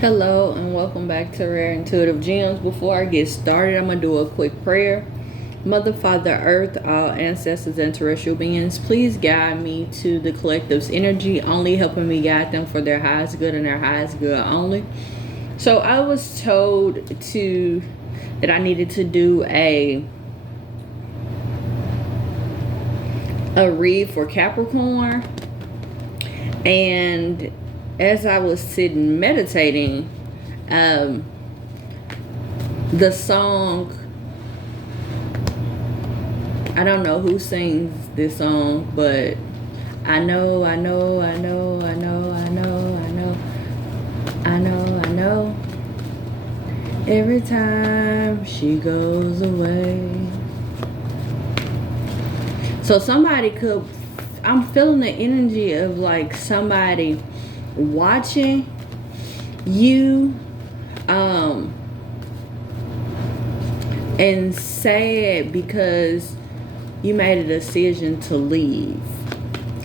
Hello and welcome back to Rare Intuitive Gems. Before I get started, I'm going to do a quick prayer. Mother, Father, Earth, all ancestors and terrestrial beings, please guide me to the collective's energy, only helping me guide them for their highest good and their highest good only. So I was told that I needed to do a read for Capricorn, and as I was sitting meditating, the song, I don't know who sings this song, but I know, every time she goes away. So I'm feeling the energy of like somebody watching you and sad because you made a decision to leave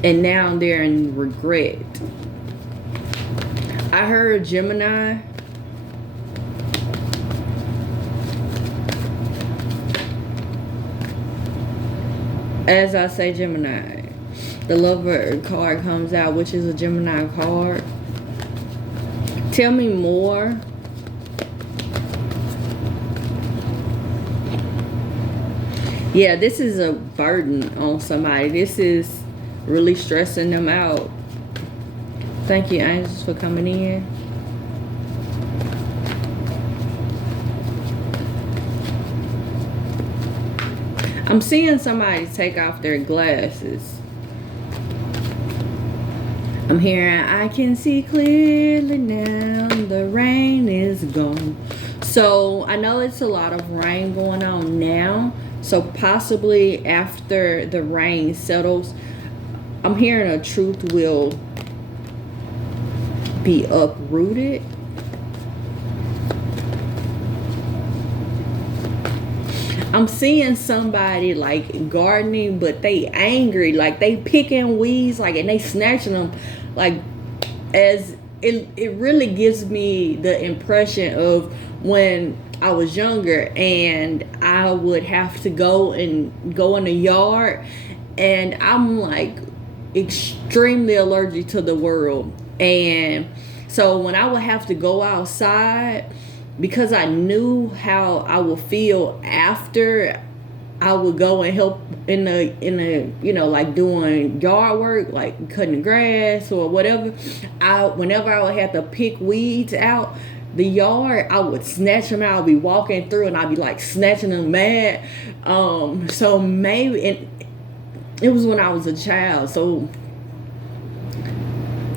and now they're in regret. I heard Gemini. As I say Gemini, the Lover card comes out, which is a Gemini card. Tell me more. Yeah, this is a burden on somebody. This is really stressing them out. Thank you, angels, for coming in. I'm seeing somebody take off their glasses. I'm hearing, I can see clearly now, the rain is gone. So I know it's a lot of rain going on now. So possibly after the rain settles, I'm hearing a truth will be uprooted. I'm seeing somebody like gardening, but they angry, like they picking weeds, like, and they snatching them, like, as it really gives me the impression of when I was younger and I would have to go in the yard, and I'm like extremely allergic to the world, and so when I would have to go outside, because I knew how I would feel after, I would go and help in the like doing yard work, like cutting the grass or whatever. Whenever I would have to pick weeds out the yard, I would snatch them out. I'd be walking through and I'd be like snatching them mad. So maybe it was when I was a child. So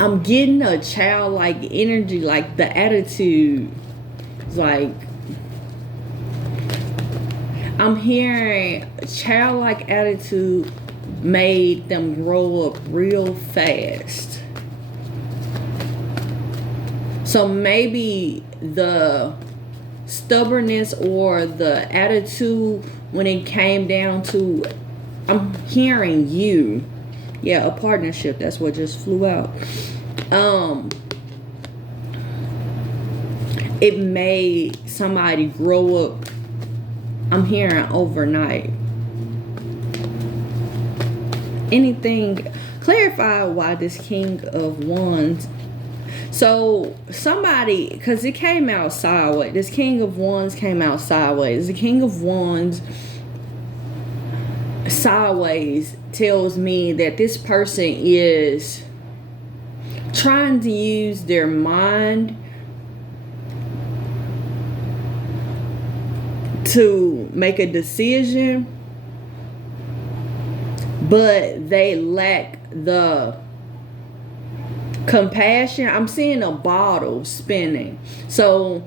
I'm getting a childlike energy, like the attitude. Like, I'm hearing childlike attitude made them grow up real fast. So maybe the stubbornness or the attitude, when it came down to, I'm hearing you. Yeah, a partnership. That's what just flew out. It made somebody grow up, I'm hearing, overnight. Anything, clarify why this King of Wands. So somebody, because it came out sideways. This King of Wands came out sideways. The King of Wands sideways tells me that this person is trying to use their mind to make a decision, but they lack the compassion. I'm seeing a bottle spinning, so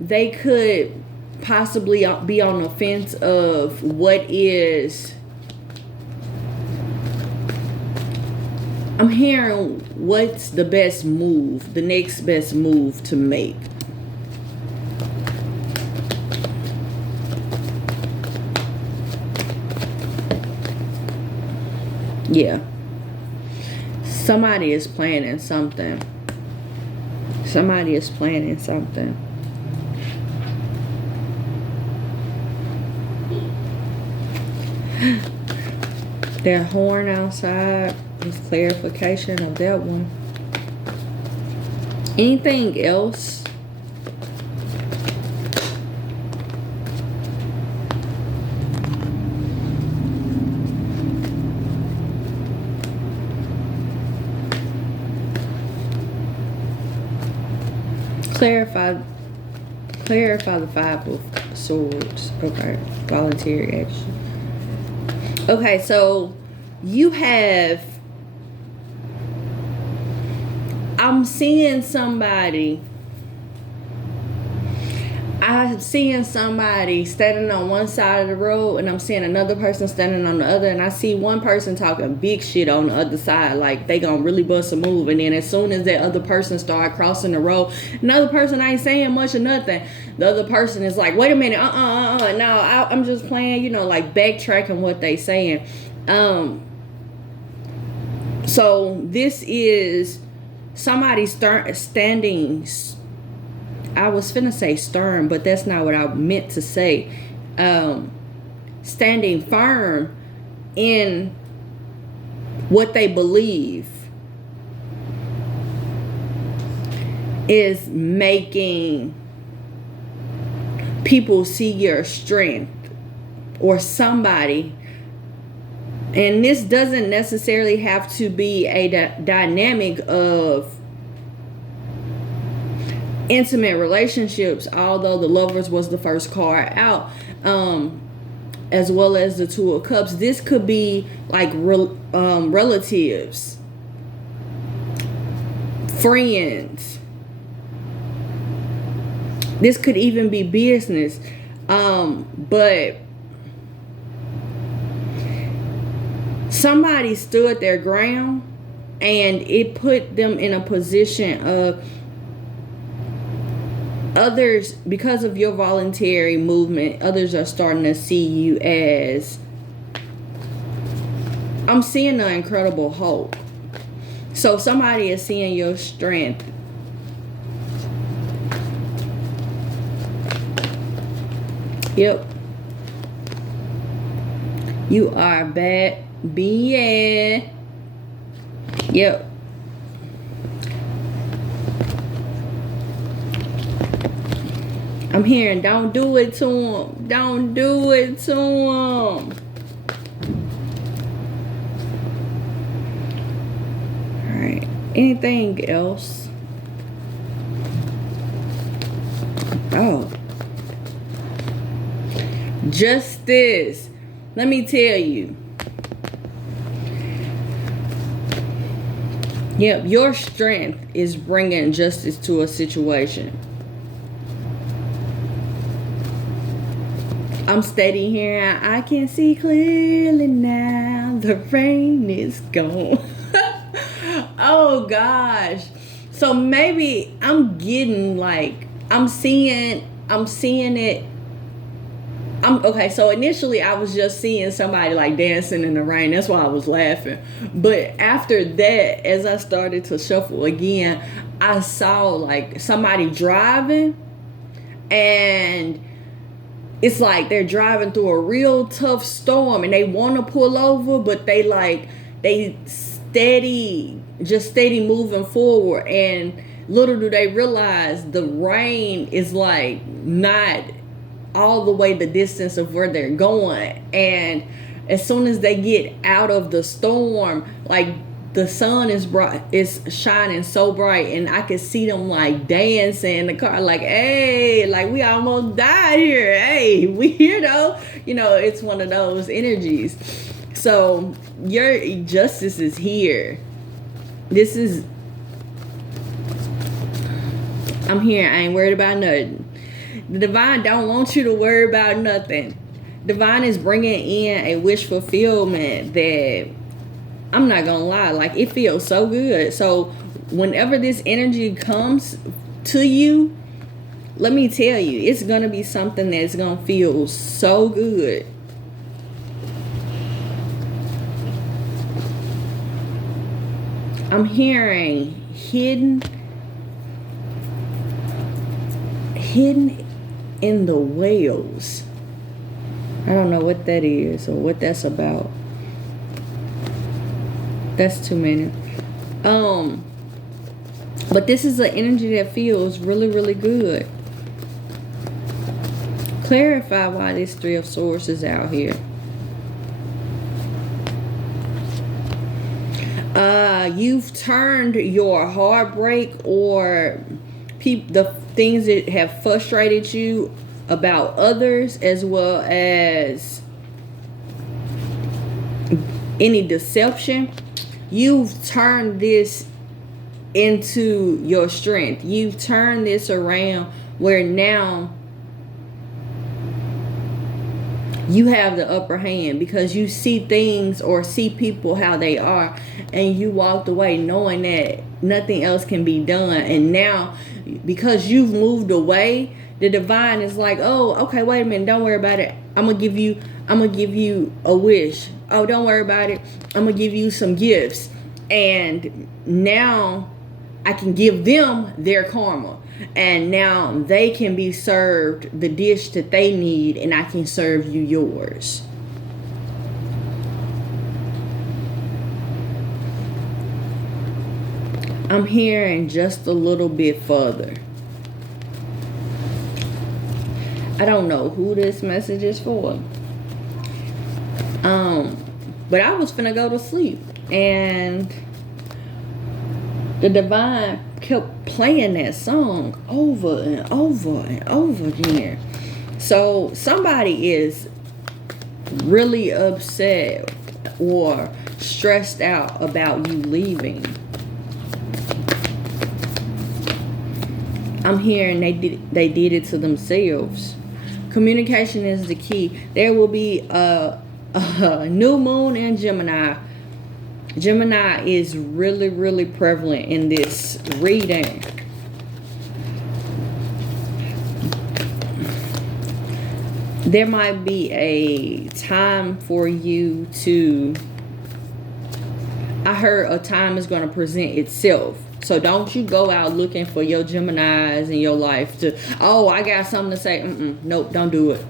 they could possibly be on the fence of what is, I'm hearing, what's the best move, the next best move to make. Yeah. Somebody is planning something. Somebody is planning something. That horn outside is clarification of that one. Anything else? Clarify the Five of Swords. Okay. Voluntary action. Okay, so you have, I'm seeing somebody standing on one side of the road, and I'm seeing another person standing on the other, and I see one person talking big shit on the other side, like they gonna really bust a move, and then as soon as that other person start crossing the road, another person ain't saying much or nothing. The other person is like, wait a minute, no, I'm just playing, you know, like backtracking what they saying. So this is somebody standing, I was finna say stern, but that's not what I meant to say. Standing firm in what they believe is making people see your strength, or somebody. And this doesn't necessarily have to be a dynamic of intimate relationships, although the Lovers was the first card out, as well as the Two of Cups. This could be like relatives, friends. This could even be business, but somebody stood their ground, and it put them in a position of others, because of your voluntary movement, others are starting to see you as, I'm seeing the Incredible Hulk. So somebody is seeing your strength. Yep. You are bad. Yeah. Yep. I'm hearing, don't do it to him. Don't do it to him. Alright. Anything else? Oh. Justice. Let me tell you. Yep, your strength is bringing justice to a situation. I'm steady here. I can see clearly now. The rain is gone. Oh gosh. So maybe I'm getting like, I'm seeing it. Okay, so initially I was just seeing somebody like dancing in the rain. That's why I was laughing. But after that, as I started to shuffle again, I saw like somebody driving, and it's like they're driving through a real tough storm, and they want to pull over, but they steady moving forward. And little do they realize the rain is like not all the way the distance of where they're going. And as soon as they get out of the storm, like the sun is bright, it's shining so bright, and I could see them like dancing in the car, like, hey, like we almost died here. Hey, we here though. You know, it's one of those energies. So your justice is here. This is, I'm here. I ain't worried about nothing. The divine don't want you to worry about nothing. Divine is bringing in a wish fulfillment that, I'm not gonna lie, like it feels so good. So whenever this energy comes to you, let me tell you, it's gonna be something that's gonna feel so good. I'm hearing hidden hidden in the wells. I don't know what that is or what that's about. That's too many. But this is an energy that feels really, really good. Clarify why this Three of Swords is out here. You've turned your heartbreak or the things that have frustrated you about others, as well as any deception. You've turned this into your strength. You've turned this around where now you have the upper hand, because you see things or see people how they are, and you walked away knowing that nothing else can be done. And now, because you've moved away, the divine is like, oh, okay, wait a minute, don't worry about it. I'm gonna give you a wish. Oh, don't worry about it. I'm gonna give you some gifts. And now I can give them their karma. And now they can be served the dish that they need, and I can serve you yours. I'm hearing just a little bit further. I don't know who this message is for. But I was finna go to sleep, and the divine kept playing that song over and over and over again. So somebody is really upset or stressed out about you leaving. I'm hearing they did it to themselves. Communication is the key. There will be a new moon in Gemini. Gemini is really, really prevalent in this reading. There might be a time for you to... I heard a time is going to present itself. So don't you go out looking for your Geminis in your life to, oh, I got something to say. Nope, don't do it.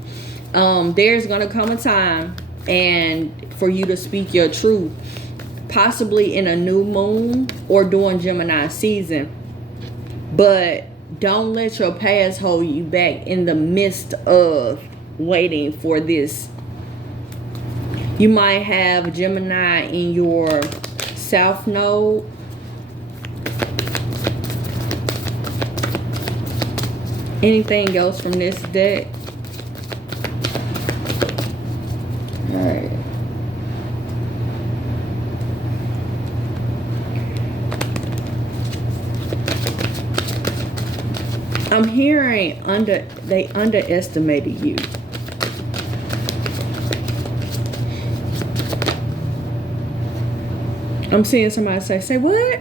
There's going to come a time and for you to speak your truth. Possibly in a new moon or during Gemini season. But don't let your past hold you back in the midst of waiting for this. You might have Gemini in your South Node. Anything else from this deck? Alright. I'm hearing they underestimated you. I'm seeing somebody say what?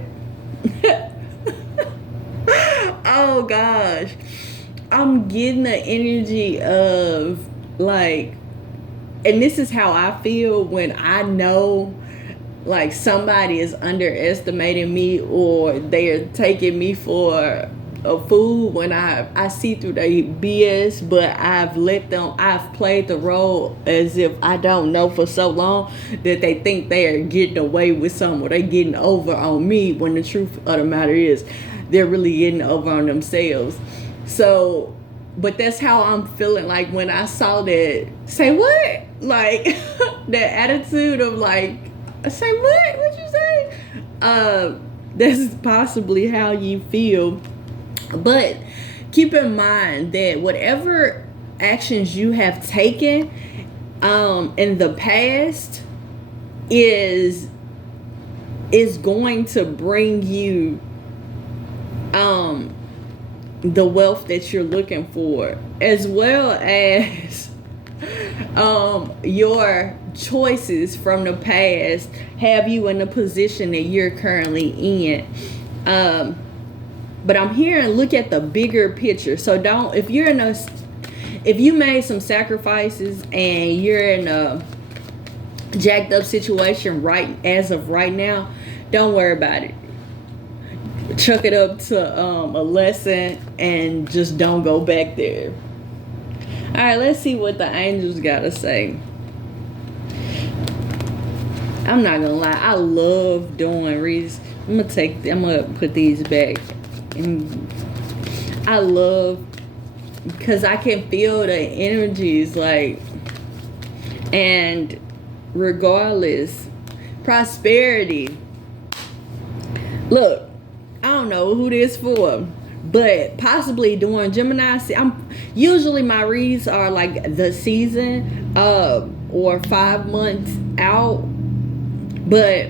Oh gosh. I'm getting the energy of like, and this is how I feel when I know like somebody is underestimating me or they're taking me for a fool, when I see through their BS, but I've played the role as if I don't know for so long that they think they are getting away with something, or they getting over on me, when the truth of the matter is they're really getting over on themselves. So, but that's how I'm feeling like when I saw that, say what? Like that attitude of like, say what? What you say? That's possibly how you feel. But keep in mind that whatever actions you have taken in the past is going to bring you the wealth that you're looking for, as well as your choices from the past have you in the position that you're currently in. But I'm hearing, look at the bigger picture. So don't, if you made some sacrifices and you're in a jacked up situation right as of right now, don't worry about it. chuck it up to a lesson and just don't go back there. All right, let's see what the angels gotta say. I'm not gonna lie, I love doing reads. I'm gonna put these back. And I love, because I can feel the energies, like, and regardless, prosperity. Look, I don't know who this for, but possibly during Gemini, usually my reads are like the season, or 5 months out. But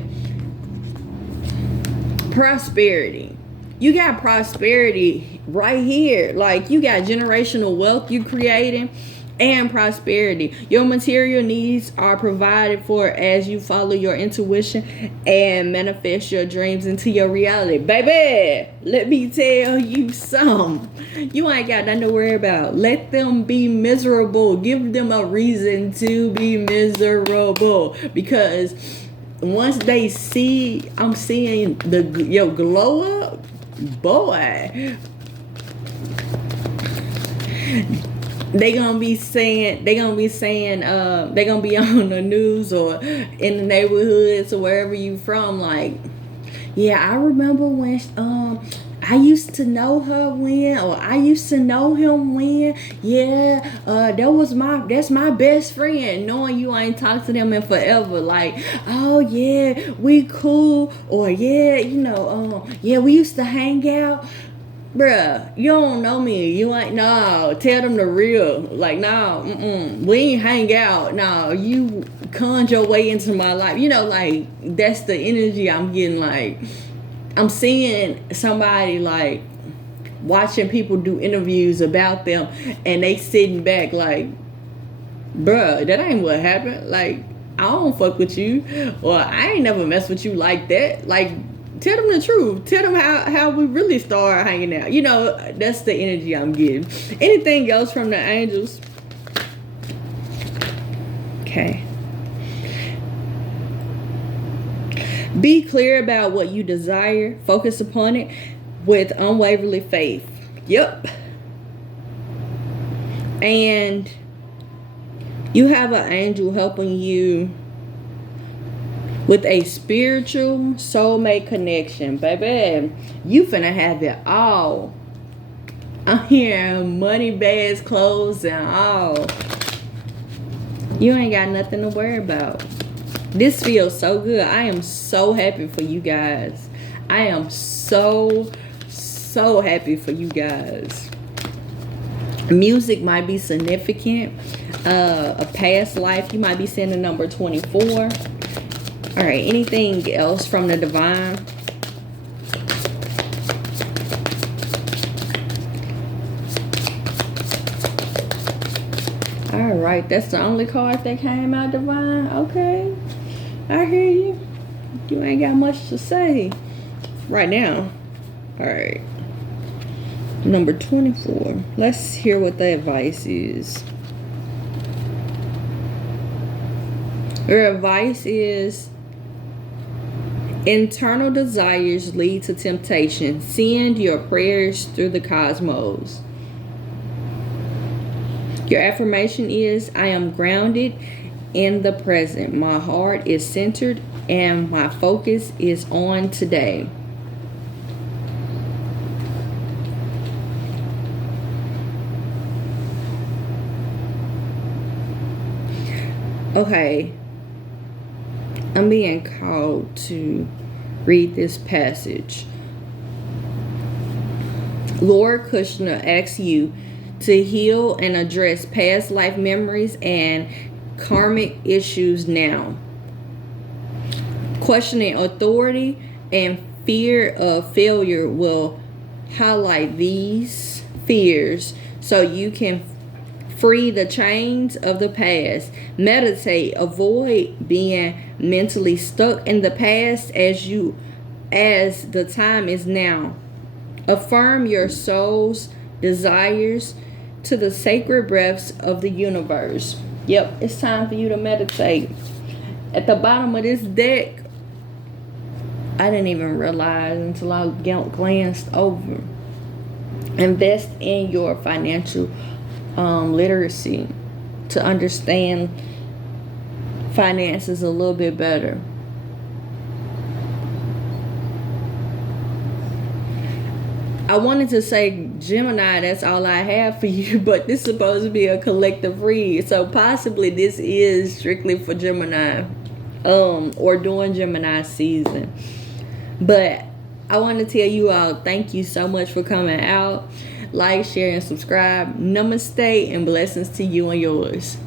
prosperity, you got prosperity right here. Like, you got generational wealth you creating and prosperity. Your material needs are provided for as you follow your intuition and manifest your dreams into your reality. Baby, let me tell you something. You ain't got nothing to worry about. Let them be miserable. Give them a reason to be miserable, because once they see, I'm seeing your glow up, boy, they gonna be saying, they gonna be on the news or in the neighborhoods or wherever you from, like, yeah, I remember when I used to know her when, or I used to know him when, yeah, that's my best friend, knowing you ain't talked to them in forever, like, oh yeah, we cool, or yeah, yeah, we used to hang out. Bruh, you don't know me. You ain't, no, tell them the real. Like, no, we ain't hang out. No, you conned your way into my life. Like, that's the energy I'm getting. Like, I'm seeing somebody, like, watching people do interviews about them, and they sitting back like, bruh, that ain't what happened. Like, I don't fuck with you, or I ain't never mess with you like that. Like, tell them the truth. Tell them how we really start hanging out. That's the energy I'm getting. Anything else from the angels? Okay. Be clear about what you desire. Focus upon it with unwaveringly faith. Yep. And you have an angel helping you with a spiritual soulmate connection. Baby, you finna have it all. I'm hearing money, bags, clothes, and all. You ain't got nothing to worry about. This feels so good. I am so happy for you guys. I am so happy for you guys. Music might be significant. A past life. You might be seeing the number 24. All right, anything else from the divine? All right, that's the only card that came out, divine. Okay, I hear you. You ain't got much to say right now. All right, number 24. Let's hear what the advice is. Your advice is: internal desires lead to temptation. Send your prayers through the cosmos. Your affirmation is: I am grounded in the present. My heart is centered and my focus is on today. Okay. I'm being called to read this passage. Lord Kushner asks you to heal and address past life memories and karmic issues now. Questioning authority and fear of failure will highlight these fears so you can free the chains of the past. Meditate. Avoid being mentally stuck in the past as the time is now. Affirm your soul's desires to the sacred breaths of the universe. Yep, it's time for you to meditate. At the bottom of this deck, I didn't even realize until I glanced over. Invest in your financial literacy to understand finances a little bit better. I wanted to say, Gemini, that's all I have for you, but this is supposed to be a collective read, so possibly this is strictly for Gemini, or during Gemini season. But I want to tell you all, thank you so much for coming out. Like, share, and subscribe. Namaste and blessings to you and yours.